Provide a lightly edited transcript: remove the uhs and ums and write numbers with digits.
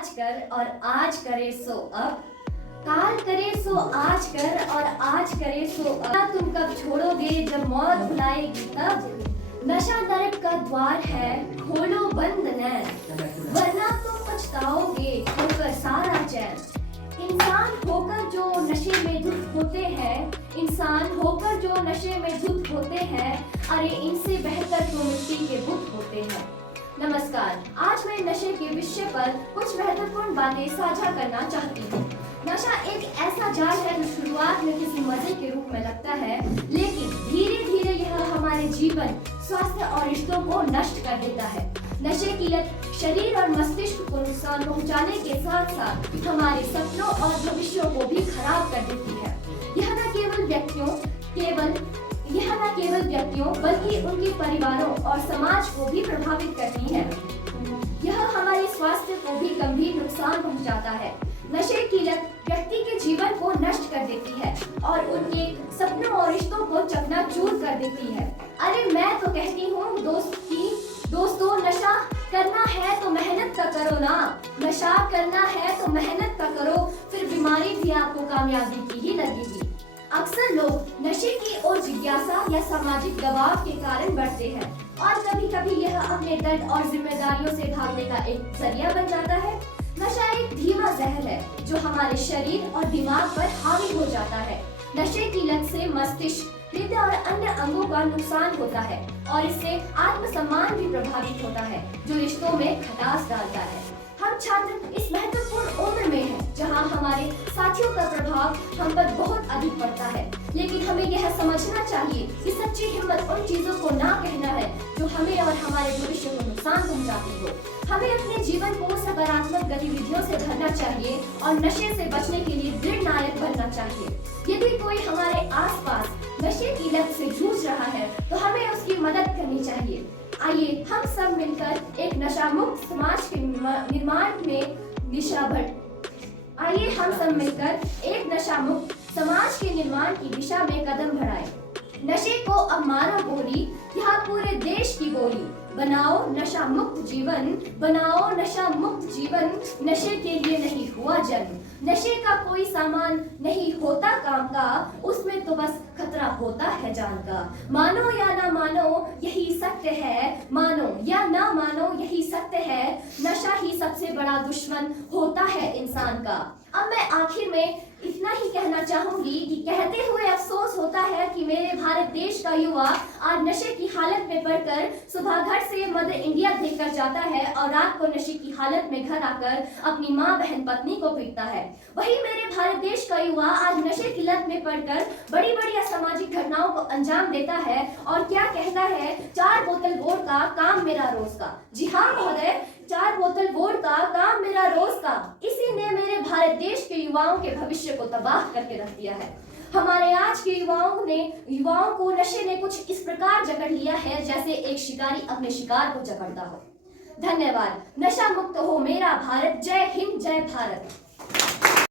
आज कर और आज करे सो अब, काल करे सो आज कर और आज करे सो अब। तुम कब छोड़ोगे जब मौत बुलाएगी तब, नशा नरक का द्वार है खोलो बंद नैन, वरना तुम पछताओगे खोकर सारा चैन। इंसान होकर जो नशे में धुत होते हैं, इंसान होकर जो नशे में धुत होते हैं, अरे इनसे बेहतर तो मिट्टी के बुत होते हैं। नमस्कार, आज मैं नशे के विषय पर कुछ महत्वपूर्ण बातें साझा करना चाहती हूँ। नशा एक ऐसा जाल है जो शुरुआत में किसी मजे के रूप में लगता है, लेकिन धीरे धीरे यह हमारे जीवन, स्वास्थ्य और रिश्तों को नष्ट कर देता है। नशे की लत शरीर और मस्तिष्क को नुकसान पहुंचाने के साथ साथ हमारे सपनों और भविष्यों को भी खराब कर देती है। यह न केवल व्यक्तियों बल्कि उनके परिवारों और समाज को भी प्रभावित करती है। यह हमारे स्वास्थ्य को भी गंभीर नुकसान पहुंचाता है। नशे की लत व्यक्ति के जीवन को नष्ट कर देती है और उनके सपनों और रिश्तों को चकनाचूर कर देती है। अरे मैं तो कहती हूँ दोस्तों, नशा करना है तो मेहनत का करो ना, नशा करना है तो मेहनत का करो, फिर बीमारी भी आपको कामयाबी की ही लगेगी। अक्सर लोग नशे की ओर जिज्ञासा या सामाजिक दबाव के कारण बढ़ते हैं और कभी-कभी यह अपने दर्द और जिम्मेदारियों से भागने का एक जरिया बन जाता है। नशा एक धीमा जहर है जो हमारे शरीर और दिमाग पर हावी हो जाता है। नशे की लत से मस्तिष्क, हृदय और अन्य अंगों का नुकसान होता है और इससे आत्मसम्मान भी प्रभावित होता है, जो रिश्तों में खटास डालता है। हम छात्र इस महत्वपूर्ण उम्र में हैं जहां हमारे साथियों का प्रभाव हम पर बहुत अधिक पड़ता है, लेकिन हमें यह समझना चाहिए कि सच्ची हिम्मत उन चीजों को ना कहना है जो हमें और हमारे भविष्य को नुकसान पहुंचाती हो। हमें अपने जीवन को सकारात्मक गतिविधियों से भरना चाहिए और नशे से बचने के लिए दृढ़ नायक बनना चाहिए। यदि कोई हमारे आसपास नशे की लत से जूझ रहा है तो हमें उसकी मदद करनी चाहिए। आइए हम सब मिलकर एक नशा मुक्त समाज के निर्माण में दिशा में कदम बढ़ाएं। नशे को अब मारो गोली, यह पूरे देश की बोली। बनाओ नशा मुक्त जीवन, बनाओ नशा मुक्त जीवन। नशे के लिए नहीं हुआ जन्म, नशे का कोई सामान नहीं होता काम का, उसमें तो बस खतरा होता है जान का। मानो या ना मानो यही सत्य है, मानो या ना मानो यही सत्य है। नशा ही सबसे बड़ा दुश्मन होता है इंसान का। अब मैं आखिर में इतना ही कहना चाहूंगी कि कहते हुए अफसोस होता है कि मेरे भारत देश का युवा आज नशे की हालत में पड़कर सुबह घर से मदर इंडिया देखकर जाता है और रात को नशे की हालत में घर आकर अपनी माँ, बहन, पत्नी को पीटता है। वही मेरे भारत देश का युवा आज नशे की लत में पड़कर बड़ी बड़ी असामाजिक घटनाओं को अंजाम देता है और क्या कहता है, 4 बोतल वोडका काम मेरा रोज का। जी हाँ महोदय, 4 बोतल वोडका काम मेरा रोज का। इसी ने मेरे भारत देश के युवाओं के भविष्य को तबाह करके रख दिया है। हमारे आज के युवाओं को नशे ने कुछ इस प्रकार जकड़ लिया है जैसे एक शिकारी अपने शिकार को जकड़ता हो। धन्यवाद। नशा मुक्त हो मेरा भारत। जय हिंद, जय भारत।